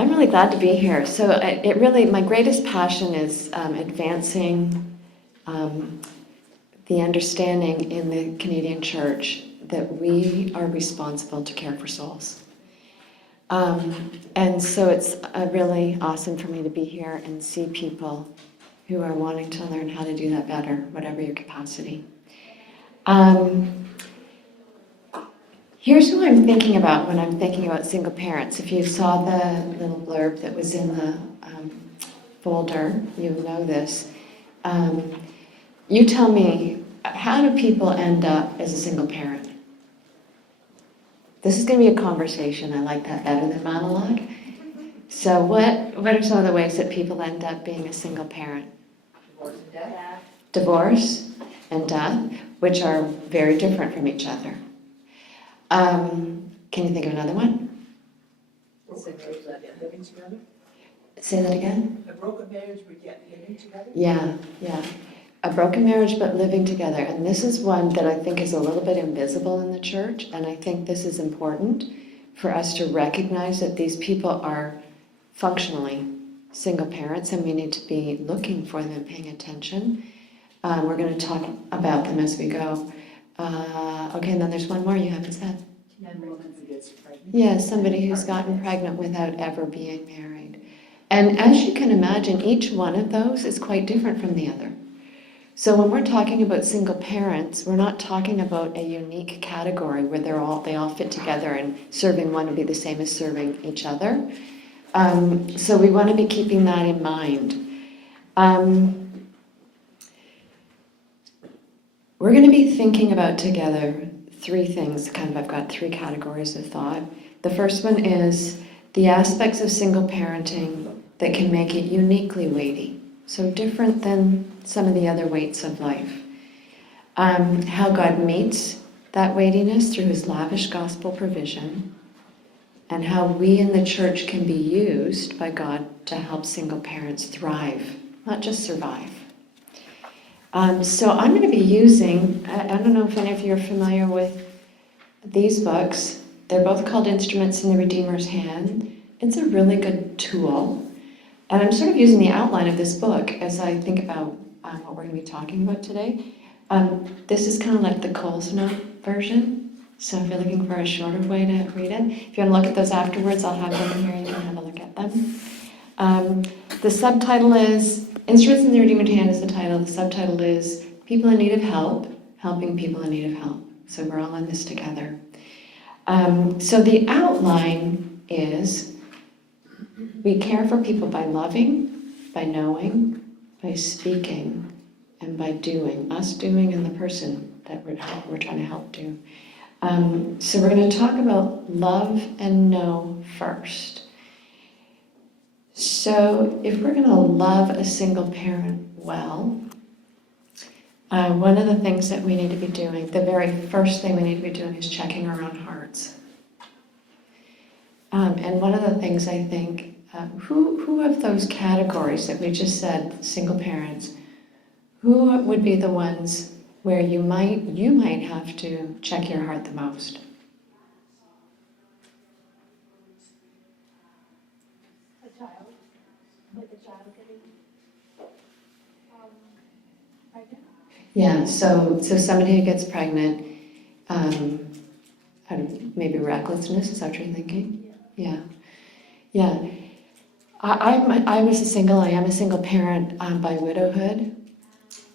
I'm really glad to be here. So my greatest passion is advancing the understanding in the Canadian Church that we are responsible to care for souls. And so it's really awesome for me to be here and see people who are wanting to learn how to do that better, whatever your capacity. Here's who I'm thinking about when I'm thinking about single parents. If you saw the little blurb that was in the folder, you know this. You tell me, how do people end up as a single parent? This is going to be a conversation. I like that better than monologue. So what are some of the ways that people end up being a single parent? Divorce and death. Divorce and death, which are very different from each other. Can you think of another one? Living together. Say that again? A broken marriage but yet living together. Yeah. A broken marriage but living together. And this is one that I think is a little bit invisible in the church, and I think this is important for us to recognize that these people are functionally single parents and we need to be looking for them and paying attention. We're going to talk about them as we go. Okay, and then there's one more you haven't said. Yeah, somebody who's gotten pregnant without ever being married. And as you can imagine, each one of those is quite different from the other. So when we're talking about single parents, we're not talking about a unique category where they all fit together and serving one would be the same as serving each other. So we want to be keeping that in mind. We're going to be thinking about together three things. I've got three categories of thought. The first one is the aspects of single parenting that can make it uniquely weighty, so different than some of the other weights of life. How God meets that weightiness through his lavish gospel provision, and how we in the church can be used by God to help single parents thrive, not just survive. So I'm going to be using, I don't know if any of you are familiar with these books. They're both called Instruments in the Redeemer's Hand. It's a really good tool. And I'm sort of using the outline of this book as I think about what we're going to be talking about today. This is kind of like the Coles Note version. So if you're looking for a shorter way to read it, if you want to look at those afterwards, I'll have them here. You can have a look at them. The subtitle is, Instruments in the Redeemer's Hand is the title. The subtitle is People in Need of Help, Helping People in Need of Help. So we're all in this together. So the outline is, we care for people by loving, by knowing, by speaking, and by doing. Us doing and the person that we're trying to help do. So we're going to talk about love and know first. So if we're going to love a single parent well, one of the things that we need to be doing, the very first thing we need to be doing is checking our own hearts. And one of the things I think, who of those categories that we just said, single parents, who would be the ones where you might have to check your heart the most? Yeah, so somebody who gets pregnant, out of maybe recklessness, is that what you're thinking? Yeah. I am a single parent by widowhood.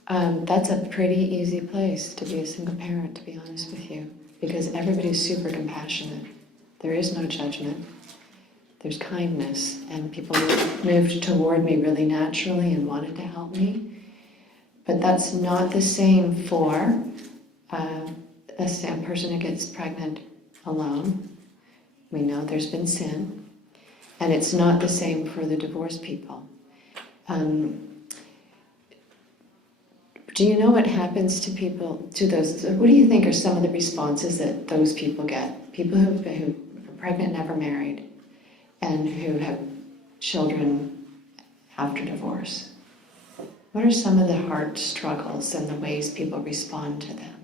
That's a pretty easy place to be a single parent, to be honest with you, because everybody's super compassionate. There is no judgment. There's kindness, and people moved toward me really naturally and wanted to help me. But that's not the same for a person who gets pregnant alone. We know there's been sin. And it's not the same for the divorced people. Do you know what happens to people, to those, what do you think are some of the responses that those people get? People who are pregnant, never married, and who have children after divorce. What are some of the heart struggles and the ways people respond to them?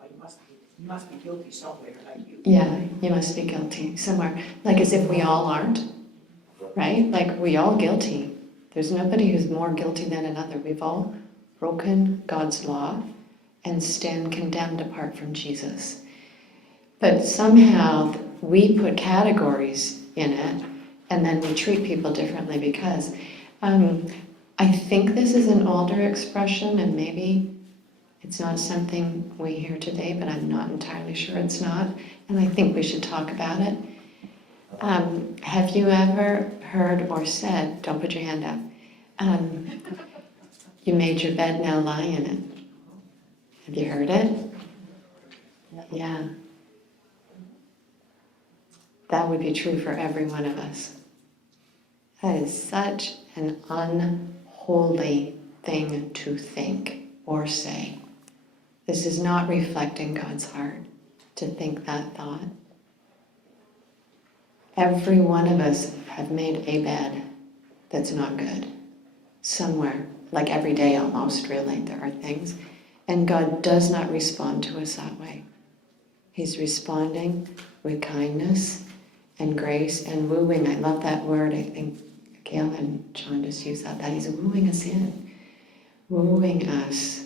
Oh, you must You must be guilty somewhere, like you. Yeah, you must be guilty somewhere. Like as if we all aren't, right? Like we all guilty. There's nobody who's more guilty than another. We've all broken God's law and stand condemned apart from Jesus. But somehow we put categories in it, and then we treat people differently because I think this is an older expression, and maybe it's not something we hear today, but I'm not entirely sure it's not, and I think we should talk about it. Have you ever heard or said, don't put your hand up, you made your bed, now lie in it? Have you heard it? Yeah. That would be true for every one of us. That is such an unholy thing to think or say. This is not reflecting God's heart to think that thought. Every one of us have made a bed that's not good. Somewhere, like every day almost, really, there are things. And God does not respond to us that way. He's responding with kindness and grace and wooing. I love that word. I think Gail and John just used that he's wooing us in. Wooing us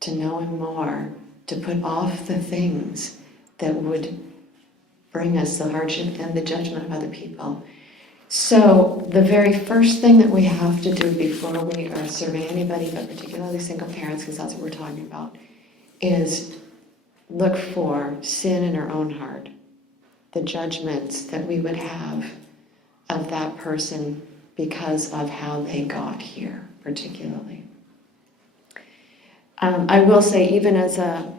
to know Him more, to put off the things that would bring us the hardship and the judgment of other people. So the very first thing that we have to do before we are serving anybody, but particularly single parents, because that's what we're talking about, is look for sin in our own heart, the judgments that we would have of that person because of how they got here, particularly. I will say, even as a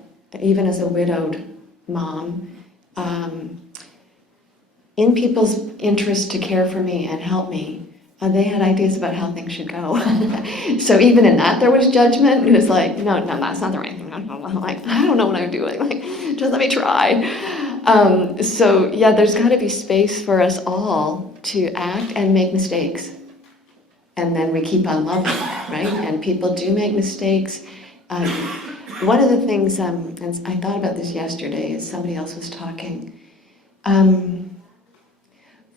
widowed mom, in people's interest to care for me and help me, they had ideas about how things should go. So even in that, there was judgment. It was like, no, that's not the right thing. I'm like, I don't know what I'm doing. Like, just let me try. So yeah, there's got to be space for us all to act and make mistakes. And then we keep on loving, right? And people do make mistakes. One of the things, and I thought about this yesterday as somebody else was talking,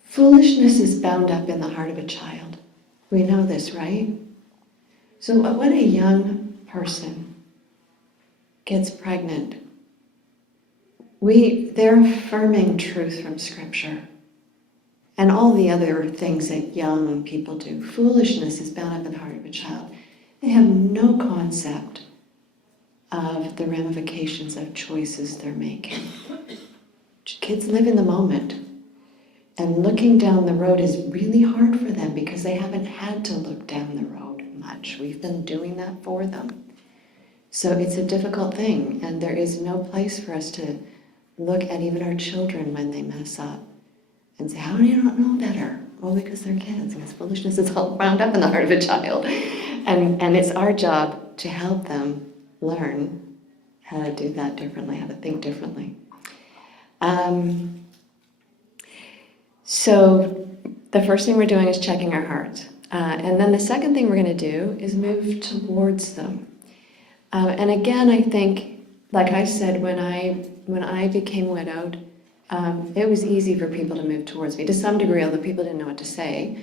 foolishness is bound up in the heart of a child. We know this, right? So when a young person gets pregnant, they're affirming truth from Scripture and all the other things that young people do. Foolishness is bound up in the heart of a child. They have no concept of the ramifications of choices they're making. Kids live in the moment. And looking down the road is really hard for them because they haven't had to look down the road much. We've been doing that for them. So it's a difficult thing, and there is no place for us to look at even our children when they mess up and say, how do you not know better? Well, because they're kids, because foolishness is all bound up in the heart of a child. And it's our job to help them learn how to do that differently, how to think differently. So the first thing we're doing is checking our hearts. And then the second thing we're going to do is move towards them. And again, I think, like I said, when I became widowed, it was easy for people to move towards me, to some degree, although people didn't know what to say.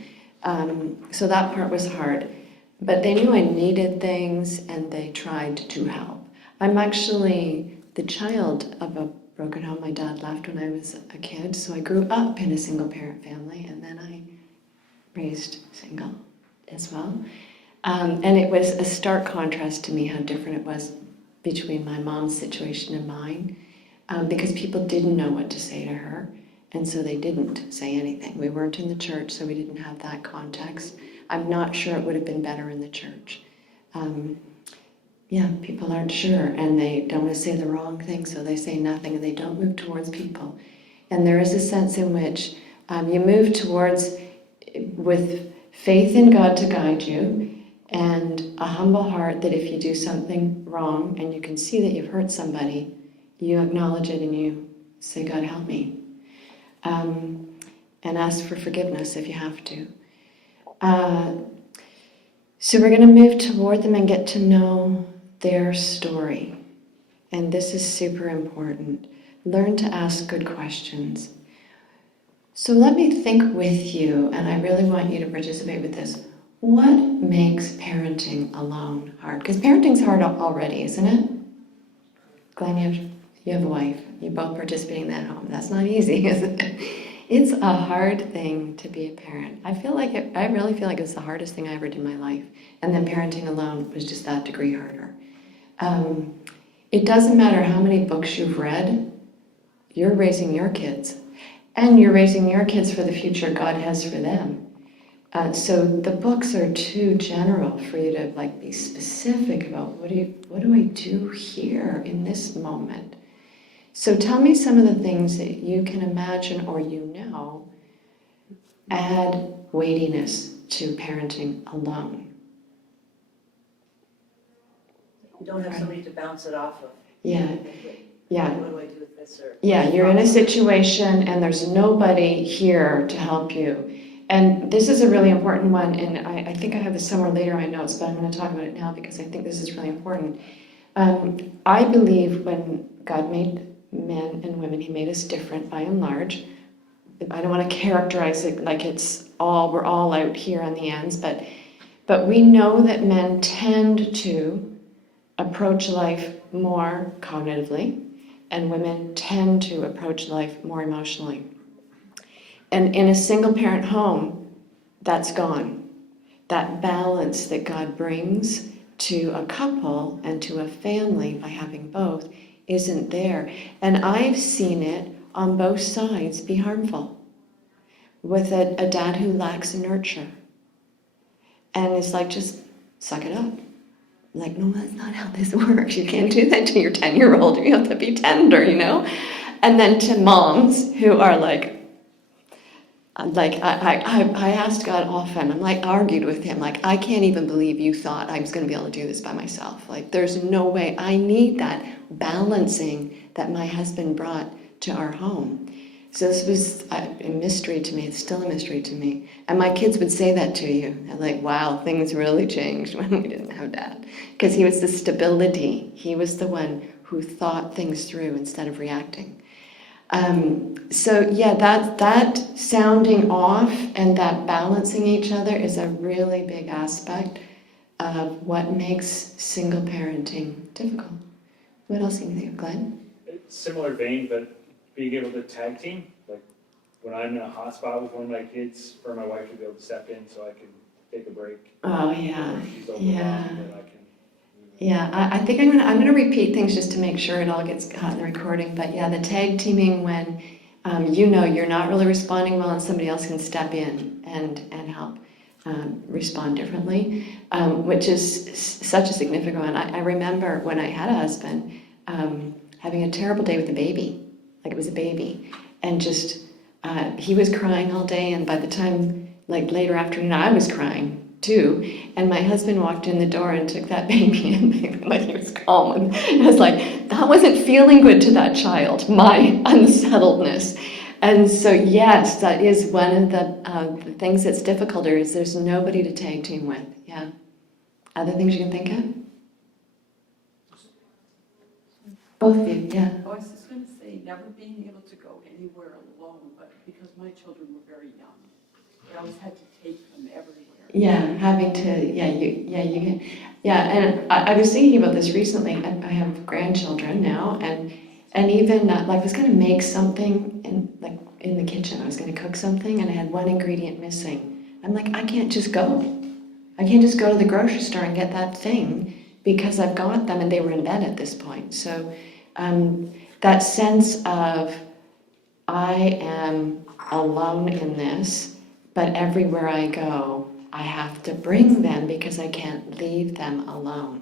So that part was hard. But they knew I needed things, and they tried to help. I'm actually the child of a broken home. My dad left when I was a kid, so I grew up in a single-parent family, and then I raised single as well. And it was a stark contrast to me how different it was between my mom's situation and mine, because people didn't know what to say to her, and so they didn't say anything. We weren't in the church, so we didn't have that context. I'm not sure it would have been better in the church. Yeah, people aren't sure, and they don't want to say the wrong thing, so they say nothing, and they don't move towards people. And there is a sense in which you move towards with faith in God to guide you, and a humble heart that if you do something wrong and you can see that you've hurt somebody, you acknowledge it and you say, God, help me. And ask for forgiveness if you have to. So we're going to move toward them and get to know their story. and this is super important, learn to ask good questions. So let me think with you, and I really want you to participate with this. What makes parenting alone hard? Because parenting's hard already, isn't it? Glenn, you have a wife. You both participating in that home. That's not easy, is it? It's a hard thing to be a parent. I really feel like it's the hardest thing I ever did in my life. And then parenting alone was just that degree harder. It doesn't matter how many books you've read, you're raising your kids. And you're raising your kids for the future God has for them. So the books are too general for you to be specific about what do I do here in this moment. So tell me some of the things that you can imagine or add weightiness to parenting alone. You don't have somebody to bounce it off of. Yeah. Yeah. What do I do with this? Yeah, you're in a situation and there's nobody here to help you. And this is a really important one, and I think I have this somewhere later in my notes, but I'm going to talk about it now because I think this is really important. I believe when God made men and women, He made us different by and large. I don't want to characterize it like we're all out here on the ends, but we know that men tend to approach life more cognitively, and women tend to approach life more emotionally. And in a single parent home, that's gone. That balance that God brings to a couple and to a family by having both isn't there. And I've seen it on both sides be harmful. With a dad who lacks nurture. And it's just suck it up. No, that's not how this works. You can't do that to your 10-year-old. You have to be tender, And then to moms who are I asked God often, argued with Him, I can't even believe you thought I was going to be able to do this by myself. There's no way. I need that balancing that my husband brought to our home. So this was a mystery to me. It's still a mystery to me. And my kids would say that to you. They're wow, things really changed when we didn't have Dad. Because he was the stability. He was the one who thought things through instead of reacting. That sounding off and that balancing each other is a really big aspect of what makes single parenting difficult. What else do you think, Glenn? It's similar vein, but being able to tag team, when I'm in a hot spot with one of my kids, for my wife to be able to step in so I can take a break. Oh yeah, She's overwhelmed, and I can. Yeah, I think I'm gonna repeat things just to make sure it all gets caught in the recording. But yeah, the tag teaming when you're not really responding well and somebody else can step in and help respond differently, which is such a significant one. I remember when I had a husband having a terrible day with a baby, it was a baby, and just he was crying all day, and by the time later afternoon I was crying too, and my husband walked in the door and took that baby and he was calm, and I was that wasn't feeling good to that child, my unsettledness. And so yes, that is one of the things that's difficult is there's nobody to tag team with. Yeah. Other things you can think of? Both of you, yeah. Oh, I was just going to say, never being able to go anywhere alone, but because my children were very young, I always had to take them everywhere. Yeah, having to, and I was thinking about this recently. I have grandchildren now, and even I was going to make something in the kitchen. I was going to cook something, and I had one ingredient missing. I'm I can't just go. I can't just go to the grocery store and get that thing because I've got them, and they were in bed at this point. So that sense of I am alone in this, but everywhere I go, I have to bring them because I can't leave them alone.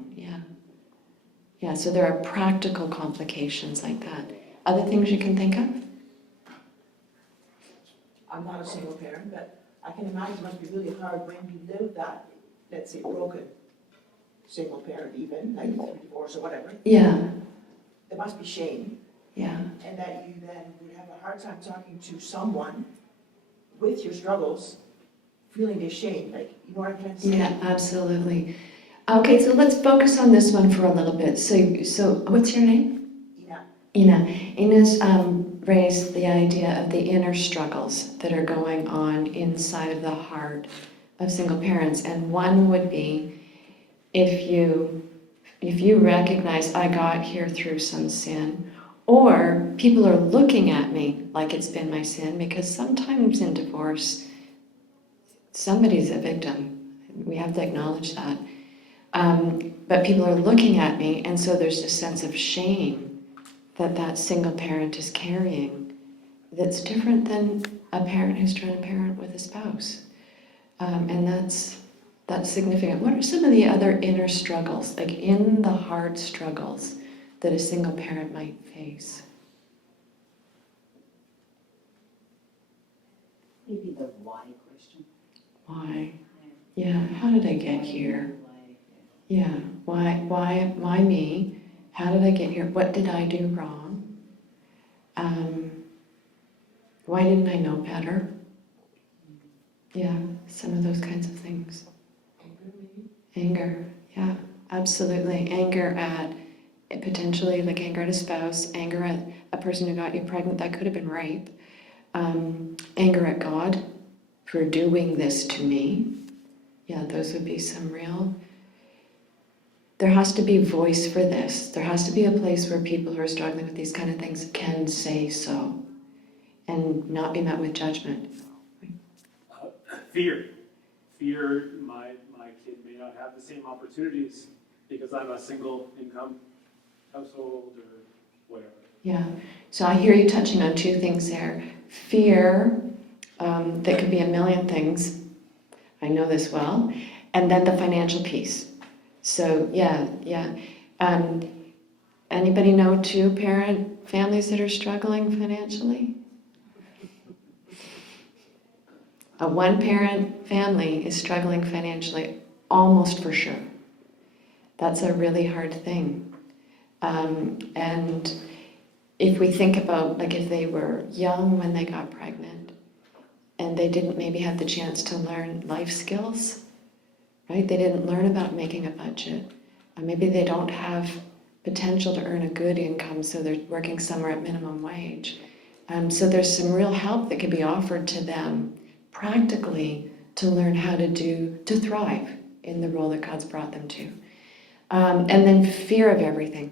Yeah, so there are practical complications like that. Other things you can think of? I'm not a single parent, but I can imagine it must be really hard when you live that, let's say, broken single parent even, through divorce or whatever. Yeah. There must be shame. Yeah. And that you then would have a hard time talking to someone with your struggles, feeling ashamed, you know what I'm trying to say? Yeah, absolutely. Okay, so let's focus on this one for a little bit. So what's your name? Ina's raised the idea of the inner struggles that are going on inside of the heart of single parents, and one would be if you recognize I got here through some sin, or people are looking at me like it's been my sin, because sometimes in divorce, somebody's a victim. We have to acknowledge that. But people are looking at me, and so there's a sense of shame that single parent is carrying that's different than a parent who's trying to parent with a spouse. And that's significant. What are some of the other inner struggles, like in the heart struggles, that a single parent might face? Maybe the why question. Why? Yeah, how did I get here? Yeah, why me? How did I get here? What did I do wrong? Why didn't I know better? Yeah, some of those kinds of things. Anger, yeah, absolutely. Anger at, potentially like anger at a spouse, anger at a person who got you pregnant, that could have been rape. Anger at God for doing this to me. Yeah, those would be some real. There has to be voice for this. There has to be a place where people who are struggling with these kind of things can say so and not be met with judgment. Fear. Fear, my kid may not have the same opportunities because I'm a single income household or whatever. Yeah, so I hear you touching on two things there. Fear, that could be a million things. I know this well. And then the financial piece. So yeah. Anybody know two-parent families that are struggling financially? A one-parent family is struggling financially, almost for sure. That's a really hard thing. And if we think about, like, if they were young when they got pregnant, and they didn't maybe have the chance to learn life skills, right? They didn't learn about making a budget. Maybe they don't have potential to earn a good income, so they're working somewhere at minimum wage. So there's some real help that could be offered to them practically to learn how to thrive in the role that God's brought them to. And then fear of everything.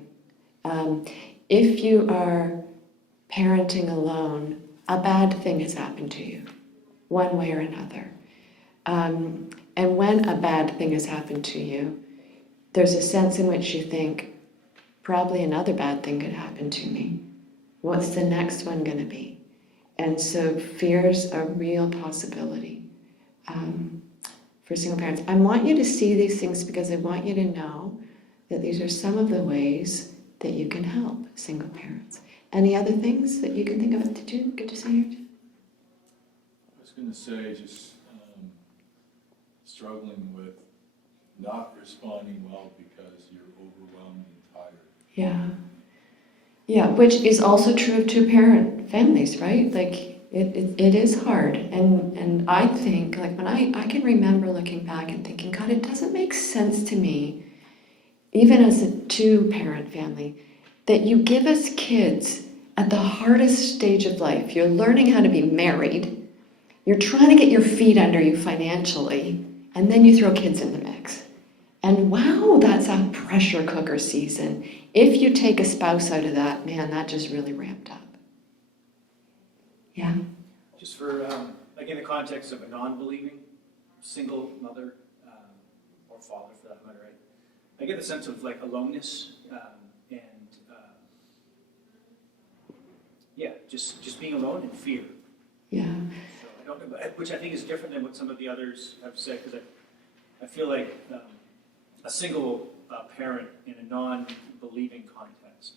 If you are parenting alone, a bad thing has happened to you, one way or another. And when a bad thing has happened to you, there's a sense in which you think, probably another bad thing could happen to me. What's the next one going to be? And so fear's a real possibility for single parents. I want you to see these things because I want you to know that these are some of the ways that you can help single parents. Any other things that you can think of? Did you get to say here? I was going to say just struggling with not responding well because you're overwhelmed and tired. Yeah, which is also true of two-parent families, right? Like, it is hard. And I think, like, when I can remember looking back and thinking, God, it doesn't make sense to me, even as a two-parent family, that you give us kids at the hardest stage of life. You're learning how to be married. You're trying to get your feet under you financially, and then you throw kids in the mix. And wow, that's a pressure cooker season. If you take a spouse out of that, man, that just really ramped up. Yeah? Just for, like in the context of a non-believing single mother or father for that matter, right? I get the sense of like aloneness and just being alone and fear. Yeah. So I don't know, which I think is different than what some of the others have said, because I feel like a single parent in a non-believing context.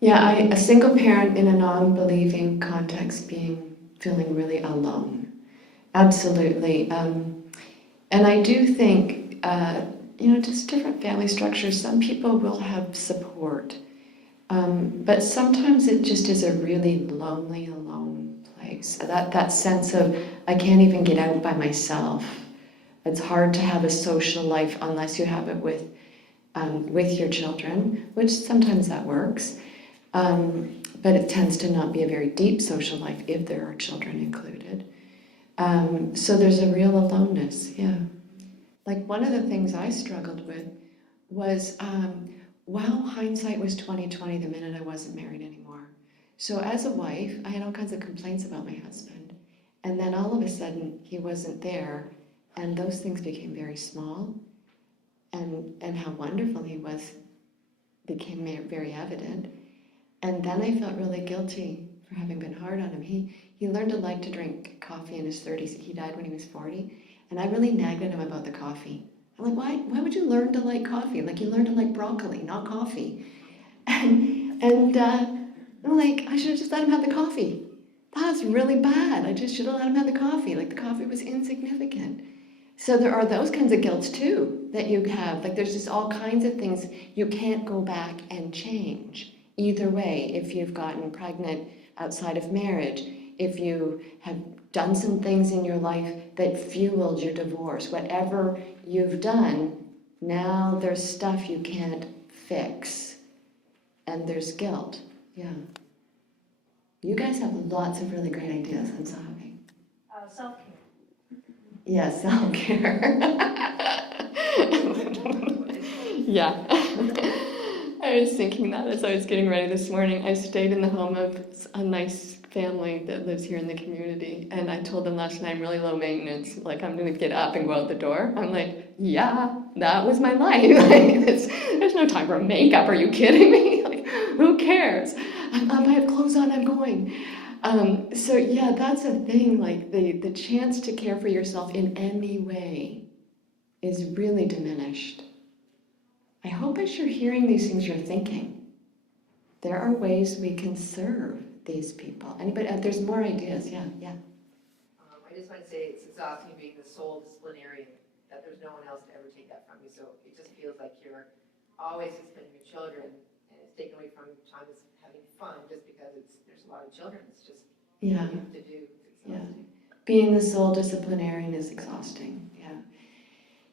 Yeah, a single parent in a non-believing context feeling really alone. Absolutely. And I do think, just different family structures, some people will have support. But sometimes it just is a really lonely, alone place. That sense of, I can't even get out by myself. It's hard to have a social life unless you have it with your children, which sometimes that works. But it tends to not be a very deep social life if there are children included. So there's a real aloneness, yeah. Like one of the things I struggled with was, wow, hindsight was 20/20 the minute I wasn't married anymore. So as a wife, I had all kinds of complaints about my husband. And then all of a sudden, he wasn't there, and those things became very small. And how wonderful he was became very evident. And then I felt really guilty for having been hard on him. He learned to like to drink coffee in his 30s. He died when he was 40. And I really nagged at him about the coffee. I'm like, why would you learn to like coffee? Like you learned to like broccoli, not coffee. And I'm like, I should have just let him have the coffee. That's really bad. I just should have let him have the coffee. Like the coffee was insignificant. So there are those kinds of guilts too that you have. Like there's just all kinds of things you can't go back and change. Either way, if you've gotten pregnant outside of marriage, if you have done some things in your life that fueled your divorce, whatever you've done, now there's stuff you can't fix. And there's guilt. Yeah. You guys have lots of really great ideas. I'm so happy. Self-care. Yeah, self-care. Yeah. I was thinking that as I was getting ready this morning. I stayed in the home of a nice family that lives here in the community, and I told them last night I'm really low maintenance, like I'm gonna get up and go out the door. I'm like, yeah, that was my life. Like, there's no time for makeup, are you kidding me? Like, who cares? I have clothes on, I'm going. So yeah, that's a thing, like the chance to care for yourself in any way is really diminished. I hope as you're hearing these things, you're thinking, there are ways we can serve these people. Anybody, there's more ideas, yeah. I just want to say it's exhausting being the sole disciplinarian, that there's no one else to ever take that from you. So it just feels like you're always disciplining your children, and it's taken away from time of having fun just because there's a lot of children. It's just Yeah. what you have to do. It's exhausting. Being the sole disciplinarian is exhausting, yeah.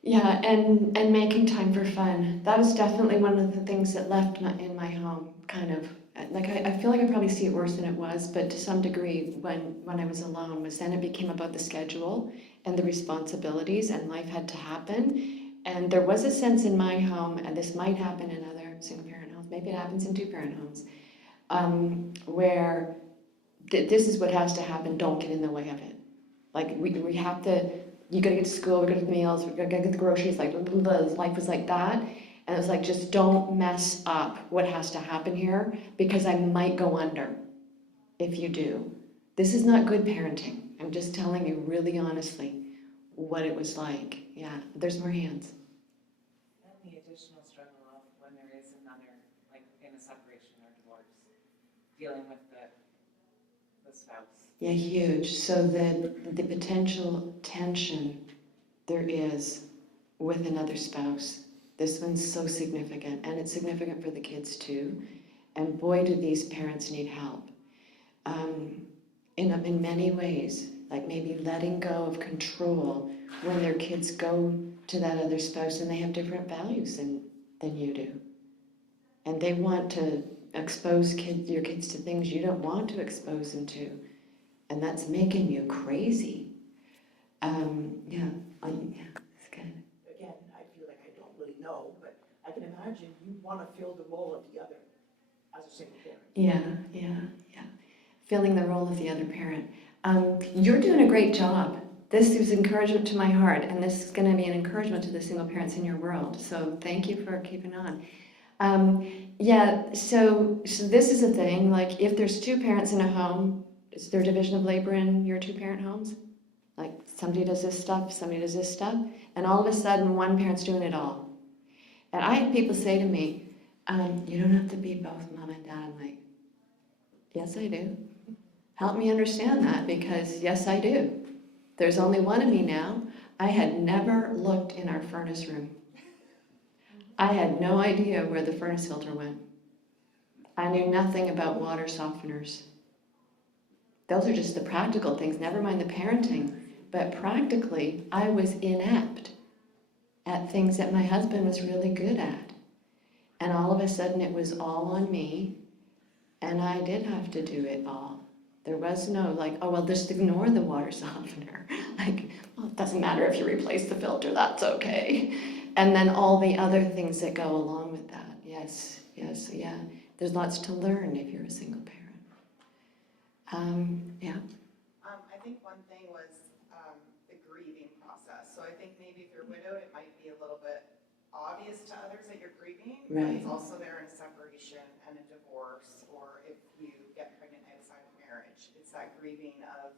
Yeah, and making time for fun. That was definitely one of the things that left in my home, kind of. Like, I feel like I probably see it worse than it was, but to some degree, when I was alone, was then it became about the schedule and the responsibilities, and life had to happen. And there was a sense in my home, and this might happen in other single-parent homes, maybe it happens in two-parent homes, where this is what has to happen, don't get in the way of it. Like, we have to, you gotta get to school, we gotta get the meals, we gotta get the groceries, like, life was like that. And it was like, just don't mess up what has to happen here, because I might go under if you do. This is not good parenting. I'm just telling you really honestly what it was like. Yeah, there's more hands. And the additional struggle of when there is another, like in a separation or divorce, dealing with the spouse. Yeah, huge. So the potential tension there is with another spouse. This one's so significant, and it's significant for the kids too. And boy, do these parents need help. In many ways, like maybe letting go of control when their kids go to that other spouse and they have different values than you do. And they want to expose your kids to things you don't want to expose them to. And that's making you crazy. Yeah, it's good. Again, I feel like I don't really know, but I can imagine you want to fill the role of the other as a single parent. Yeah. Filling the role of the other parent. You're doing a great job. This is encouragement to my heart, and this is going to be an encouragement to the single parents in your world. So thank you for keeping on. So this is a thing, like if there's two parents in a home, is there division of labor in your two-parent homes? Like somebody does this stuff, somebody does this stuff, and all of a sudden one parent's doing it all. And I have people say to me, you don't have to be both mom and dad. I'm like, yes, I do. Help me understand that, because yes, I do. There's only one of me now. I had never looked in our furnace room. I had no idea where the furnace filter went. I knew nothing about water softeners. Those are just the practical things, never mind the parenting. But practically, I was inept at things that my husband was really good at. And all of a sudden, it was all on me. And I did have to do it all. There was no like, oh, well, just ignore the water softener. Like, well, it doesn't matter if you replace the filter, that's okay. And then all the other things that go along with that. Yes, yeah. There's lots to learn if you're a single parent. Yeah. I think one thing was the grieving process. So I think maybe if you're widowed, it might be a little bit obvious to others that you're grieving, but Right. it's also there in a separation and a divorce, or if you get pregnant outside of marriage. It's that grieving of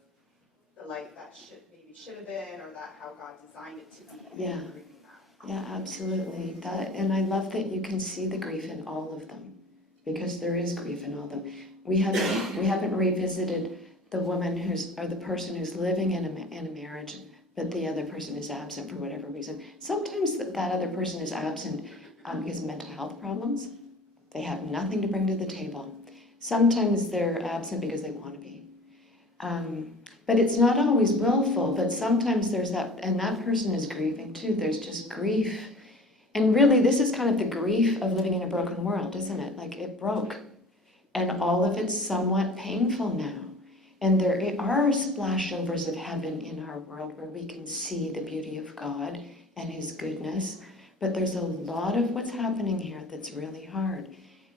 the life that should have been, or that how God designed it to be. Yeah. Grieving that. Yeah, absolutely. And I love that you can see the grief in all of them, because there is grief in all of them. We haven't revisited the woman or the person who's living in a marriage, but the other person is absent for whatever reason. Sometimes that other person is absent because of mental health problems. They have nothing to bring to the table. Sometimes they're absent because they want to be. But it's not always willful, but sometimes there's that, and that person is grieving too. There's just grief. And really, this is kind of the grief of living in a broken world, isn't it? Like, it broke. And all of it's somewhat painful now. And there are splashovers of heaven in our world where we can see the beauty of God and His goodness. But there's a lot of what's happening here that's really hard.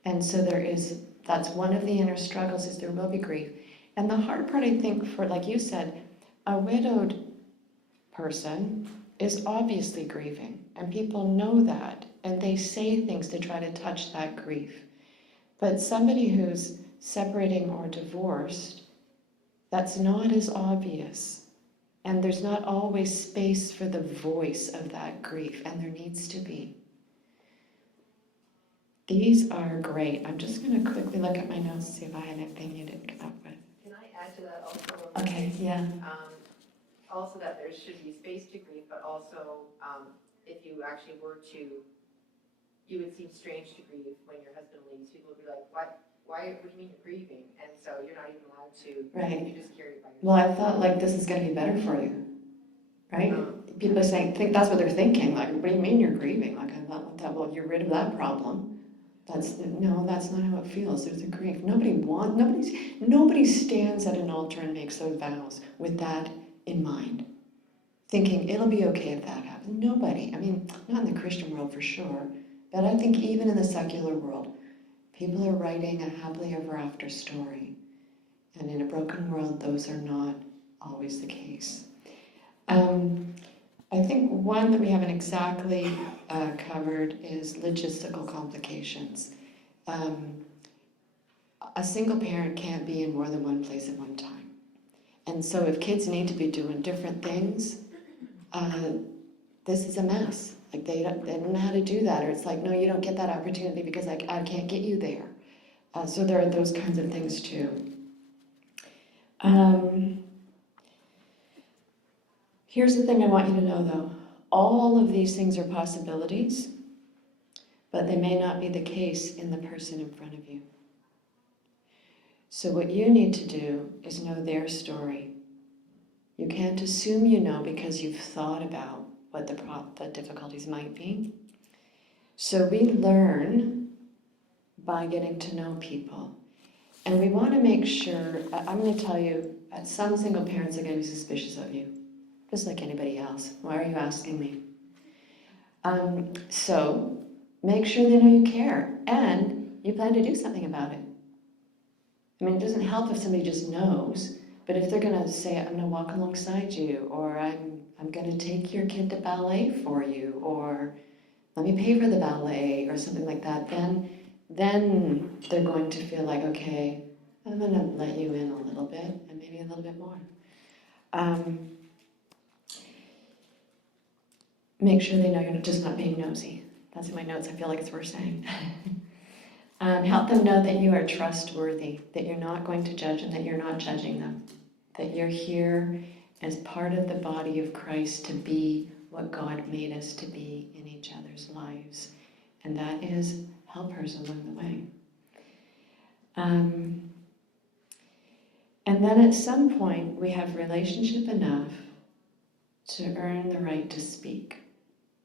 And so that's one of the inner struggles, is there will be grief. And the hard part, I think, for, like you said, a widowed person is obviously grieving. And people know that. And they say things to try to touch that grief. But somebody who's separating or divorced, that's not as obvious. And there's not always space for the voice of that grief, and there needs to be. These are great. I'm just going to quickly look at my notes to see if I had anything you didn't come up with. Can I add to that also? Okay, yeah. Also that there should be space to grieve, but also if you actually were to, you would seem strange to grieve when your husband leaves. People would be like, what do you mean you're grieving? And so you're not even allowed to. Right. You just carry it by yourself. Well, I thought, like, this is going to be better for you, right? People are saying, think that's what they're thinking. Like, what do you mean you're grieving? Like, I thought, well, you're rid of that problem. That's not how it feels. There's a grief. Nobody stands at an altar and makes those vows with that in mind, thinking it'll be okay if that happens. Nobody. I mean, not in the Christian world for sure, but I think even in the secular world, people are writing a happily ever after story. And in a broken world, those are not always the case. I think one that we haven't exactly covered is logistical complications. A single parent can't be in more than one place at one time. And so if kids need to be doing different things, this is a mess. Like they don't know how to do that, or it's like, no, you don't get that opportunity because I can't get you there. So there are those kinds of things too. Here's the thing I want you to know though. All of these things are possibilities, but they may not be the case in the person in front of you. So what you need to do is know their story. You can't assume you know because you've thought about what the difficulties might be. So we learn by getting to know people. And we want to make sure, I'm going to tell you, some single parents are going to be suspicious of you, just like anybody else. Why are you asking me? So make sure they know you care and you plan to do something about it. I mean, it doesn't help if somebody just knows, but if they're going to say, I'm going to walk alongside you, or I'm going to take your kid to ballet for you, or let me pay for the ballet, or something like that, then they're going to feel like, okay, I'm going to let you in a little bit, and maybe a little bit more. Make sure they know you're just not being nosy. That's in my notes. I feel like it's worth saying. Help them know that you are trustworthy, that you're not going to judge and that you're not judging them, that you're here as part of the body of Christ to be what God made us to be in each other's lives. And that is helpers along the way. And then at some point, we have relationship enough to earn the right to speak.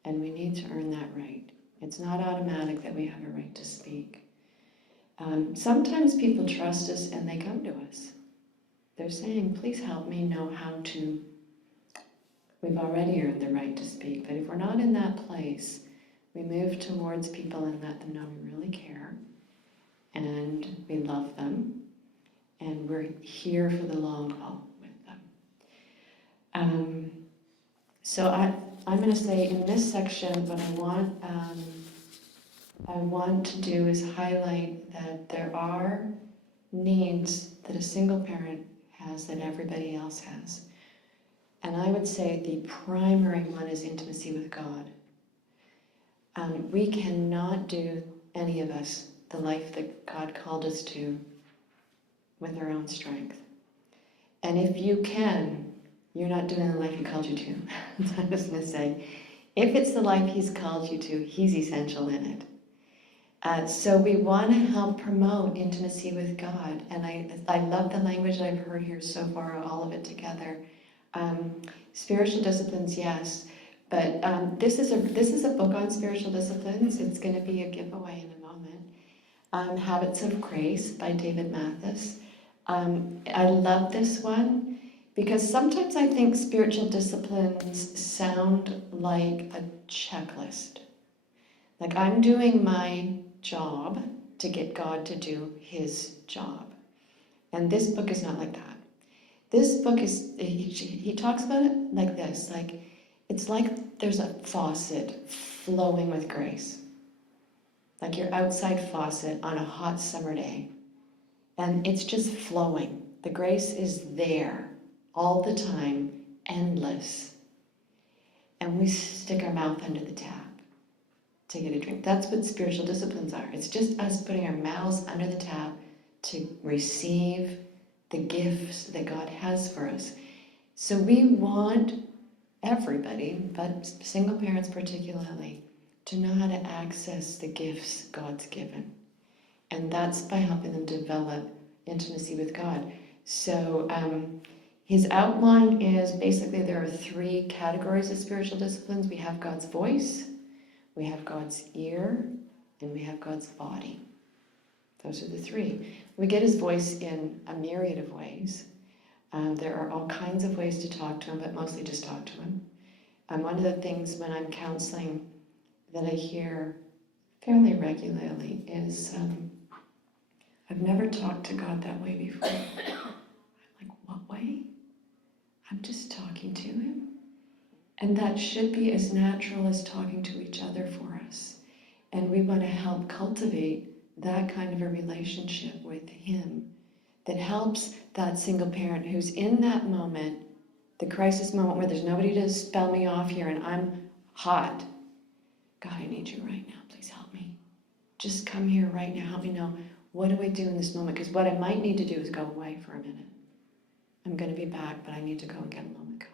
And we need to earn that right. It's not automatic that we have a right to speak. Sometimes people trust us and they come to us. They're saying, please help me know how to. We've already earned the right to speak, but if we're not in that place, we move towards people and let them know we really care and we love them and we're here for the long haul with them. So I'm going to say in this section what I want to do is highlight that there are needs that a single parent has that everybody else has. And I would say the primary one is intimacy with God. We cannot do, any of us, the life that God called us to with our own strength. And if you can, you're not doing the life He called you to. I was going to say, if it's the life He's called you to, He's essential in it. So we want to help promote intimacy with God. And I love the language that I've heard here so far, all of it together. Spiritual disciplines, yes. But this is a book on spiritual disciplines. It's going to be a giveaway in a moment. Habits of Grace by David Mathis. I love this one because sometimes I think spiritual disciplines sound like a checklist. Like I'm doing my job to get God to do His job. And this book is not like that. This book is, he talks about it like this, like it's like there's a faucet flowing with grace. Like your outside faucet on a hot summer day. And it's just flowing. The grace is there all the time, endless. And we stick our mouth under the tap to get a drink. That's what spiritual disciplines are. It's just us putting our mouths under the tap to receive the gifts that God has for us. So we want everybody, but single parents particularly, to know how to access the gifts God's given. And that's by helping them develop intimacy with God. So his outline is basically there are 3 categories of spiritual disciplines. We have God's voice, we have God's ear, and we have God's body. Those are the 3. We get His voice in a myriad of ways. There are all kinds of ways to talk to Him, but mostly just talk to Him. One of the things when I'm counseling that I hear fairly regularly is, I've never talked to God that way before. I'm like, what way? I'm just talking to Him. And that should be as natural as talking to each other for us. And we want to help cultivate that kind of a relationship with Him that helps that single parent who's in that moment, the crisis moment where there's nobody to spell me off here and I'm hot. God, I need you right now. Please help me. Just come here right now. Help me know, what do I do in this moment? Because what I might need to do is go away for a minute. I'm going to be back, but I need to go and get alone with God.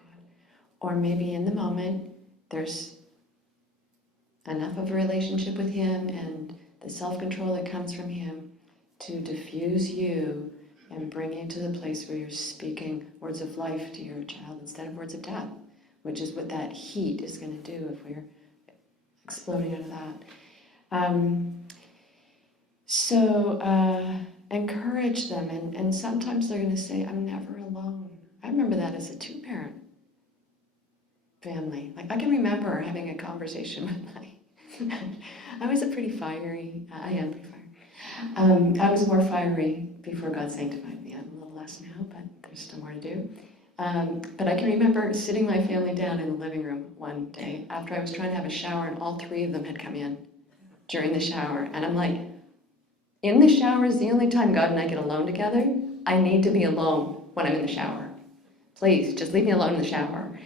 Or maybe in the moment, there's enough of a relationship with Him and the self-control that comes from Him to diffuse you and bring you to the place where you're speaking words of life to your child instead of words of death, which is what that heat is going to do if we're exploding out of that. So encourage them, and sometimes they're going to say, I'm never alone. I remember that as a 2-parent family. Like I can remember having a conversation with my, I was a pretty fiery, I am pretty fiery. I was more fiery before God sanctified me. I'm a little less now, but there's still more to do. But I can remember sitting my family down in the living room one day after I was trying to have a shower and all 3 of them had come in during the shower. And I'm like, in the shower is the only time God and I get alone together. I need to be alone when I'm in the shower. Please, just leave me alone in the shower.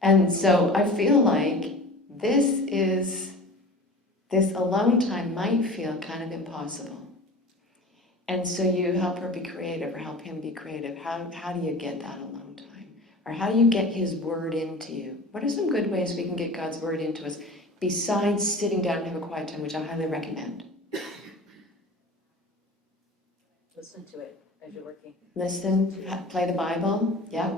And so I feel like this alone time might feel kind of impossible. And so you help her be creative or help him be creative. How do you get that alone time? Or how do you get His word into you? What are some good ways we can get God's word into us besides sitting down and have a quiet time, which I highly recommend? Listen to it as you're working. Listen, play the Bible, yeah.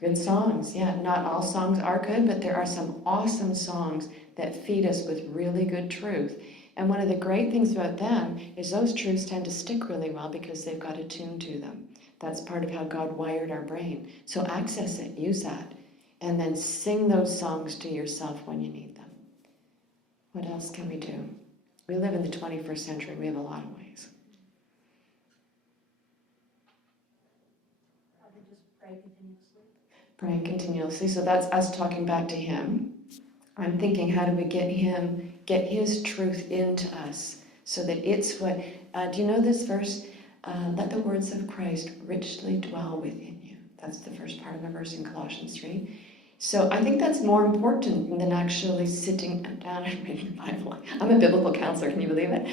Good songs, yeah. Not all songs are good, but there are some awesome songs that feed us with really good truth. And one of the great things about them is those truths tend to stick really well because they've got attuned to them. That's part of how God wired our brain. So access it, use that, and then sing those songs to yourself when you need them. What else can we do? We live in the 21st century. We have a lot of ways. Just pray continuously. Praying continuously. So that's us talking back to Him. I'm thinking, how do we get His truth into us so that it's what, do you know this verse? Let the words of Christ richly dwell within you. That's the first part of the verse in Colossians 3. So I think that's more important than actually sitting down and reading the Bible. I'm a biblical counselor, can you believe it?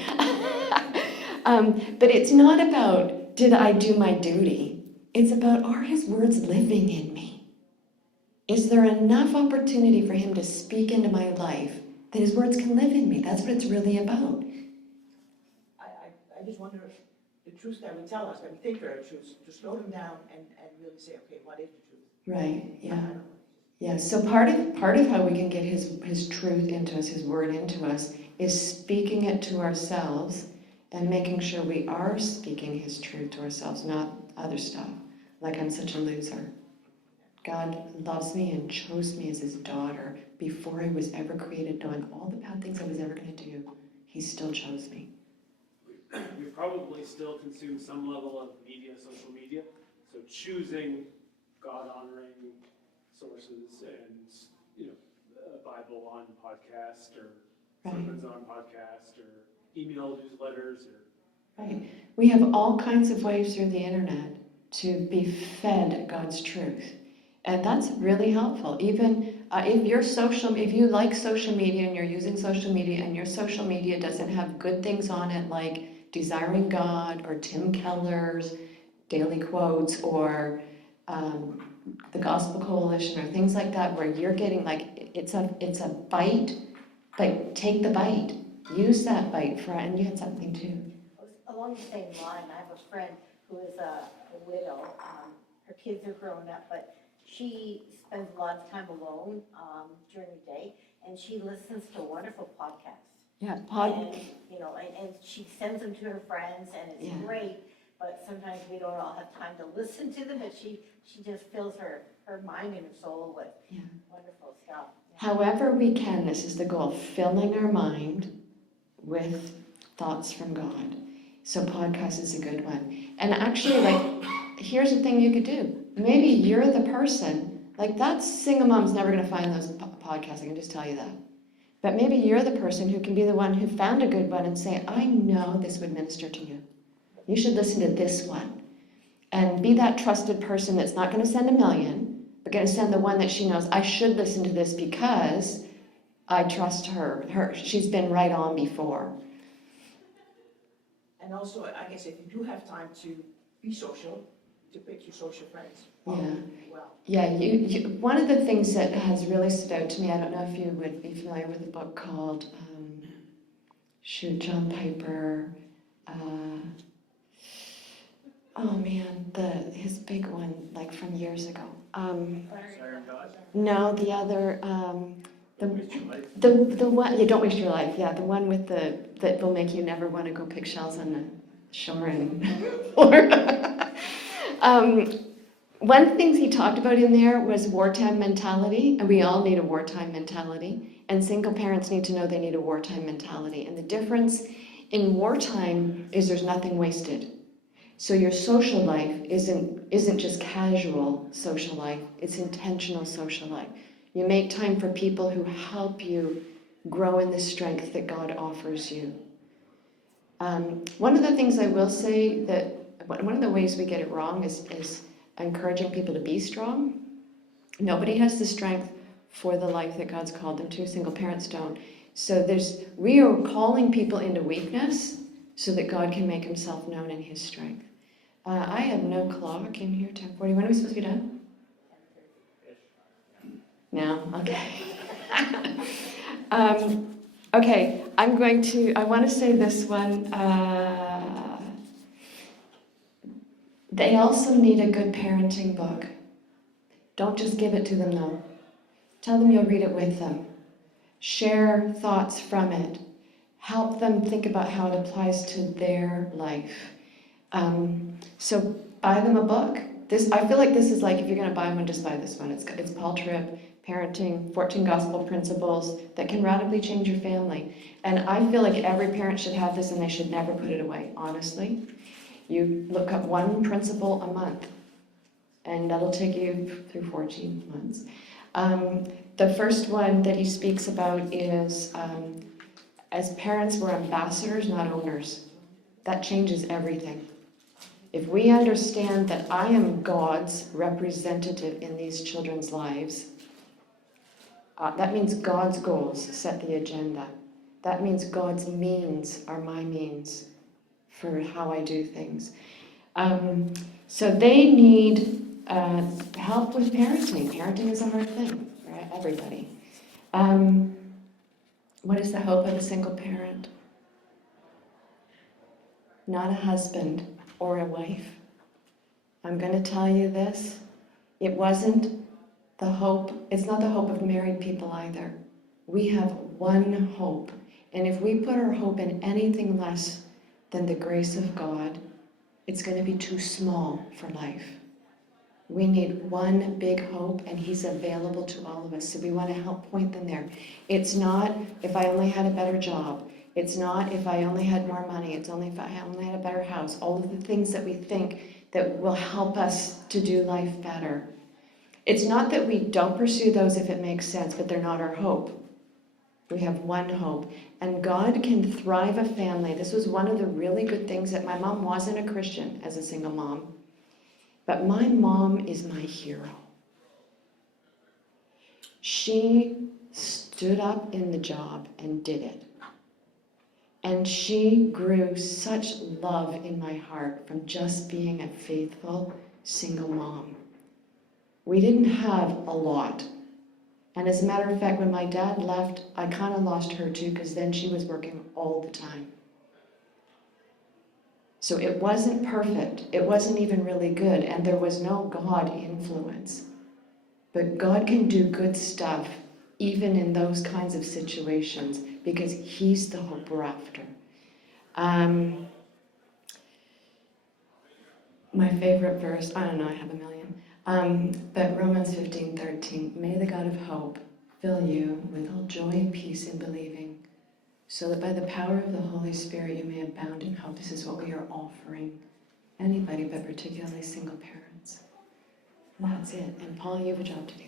But it's not about, did I do my duty? It's about, are His words living in me? Is there enough opportunity for Him to speak into my life that His words can live in me? That's what it's really about. I just wonder if the truths that we tell us, that we think are truths, to slow them down and really say, okay, what is the truth? Right, yeah. Yeah, so part of how we can get his truth into us, His word into us, is speaking it to ourselves and making sure we are speaking His truth to ourselves, not other stuff. Like, I'm such a loser. God loves me and chose me as His daughter before I was ever created, knowing all the bad things I was ever going to do. He still chose me. We probably still consume some level of media, social media. So choosing God-honoring sources and, a Bible on podcast or sermons on podcast or email newsletters or... Right. We have all kinds of ways through the internet to be fed God's truth. And that's really helpful. Even if you like social media and you're using social media and your social media doesn't have good things on it like Desiring God or Tim Keller's daily quotes or the Gospel Coalition or things like that, where you're getting it's a bite, but take the bite. Use that bite and you had something too. Along the same line, I have a friend who is a widow. Her kids are grown up, but she spends a lot of time alone during the day, and she listens to wonderful podcasts. Yeah, and she sends them to her friends, and it's great. But sometimes we don't all have time to listen to them. But she just fills her mind and her soul with wonderful stuff. However we can, this is the goal, filling our mind with thoughts from God. So podcast is a good one. And actually, here's the thing you could do. Maybe you're the person, that single mom's never going to find those podcasts, I can just tell you that. But maybe you're the person who can be the one who found a good one and say, I know this would minister to you. You should listen to this one. And be that trusted person that's not going to send 1,000,000, but going to send the one that she knows, I should listen to this because I trust her. She's been right on before. And also, I guess if you do have time to be social, to pick your social friends. Yeah, you one of the things that has really stood out to me, I don't know if you would be familiar with a book called, John Piper, his big one, from years ago. No, the other, the one, don't waste your life, the one with that will make you never want to go pick shells on the shore in Florida. One of the things he talked about in there was wartime mentality, and we all need a wartime mentality, and single parents need to know they need a wartime mentality. And the difference in wartime is there's nothing wasted. So your social life isn't just casual social life, it's intentional social life. You make time for people who help you grow in the strength that God offers you. One of the things I will say that one of the ways we get it wrong is encouraging people to be strong. Nobody has the strength for the life that God's called them to. Single parents don't. So we are calling people into weakness so that God can make Himself known in His strength. I have no clock in here. 10:40. When are we supposed to be done? No? Okay. Okay, I want to say this one. They also need a good parenting book. Don't just give it to them though. Tell them you'll read it with them. Share thoughts from it. help them think about how it applies to their life. So buy them a book. I feel like this is like, if you're going to buy one, just buy this one. It's Paul Tripp, Parenting, 14 Gospel Principles that can radically change your family. And I feel like every parent should have this and they should never put it away, honestly. You look up one principle a month and that'll take you through 14 months. The first one that he speaks about is, as parents, we're ambassadors, not owners. That changes everything. If we understand that I am God's representative in these children's lives, that means God's goals set the agenda. That means God's means are my means for how I do things. So they need help with parenting. Parenting is a hard thing for everybody. What is the hope of a single parent? Not a husband or a wife. I'm going to tell you this. It wasn't the hope. It's not the hope of married people either. We have one hope. And if we put our hope in anything less than the grace of God, it's going to be too small for life. We need one big hope, and He's available to all of us. So we want to help point them there. It's not if I only had a better job. It's not if I only had more money. It's only if I only had a better house. All of the things that we think that will help us to do life better. It's not that we don't pursue those if it makes sense, but they're not our hope. We have one hope. And God can thrive a family. This was one of the really good things that my mom wasn't a Christian as a single mom. But my mom is my hero. She stood up in the job and did it. And she grew such love in my heart from just being a faithful single mom. We didn't have a lot. And as a matter of fact, when my dad left, I kind of lost her too, because then she was working all the time. So it wasn't perfect. It wasn't even really good. And there was no God influence. But God can do good stuff even in those kinds of situations, because He's the hope we're after. My favorite verse, I don't know, I have a million. But Romans 15:13, may the God of hope fill you with all joy and peace in believing, so that by the power of the Holy Spirit you may abound in hope. This is what we are offering anybody, but particularly single parents. And that's it. And Paul, you have a job to do.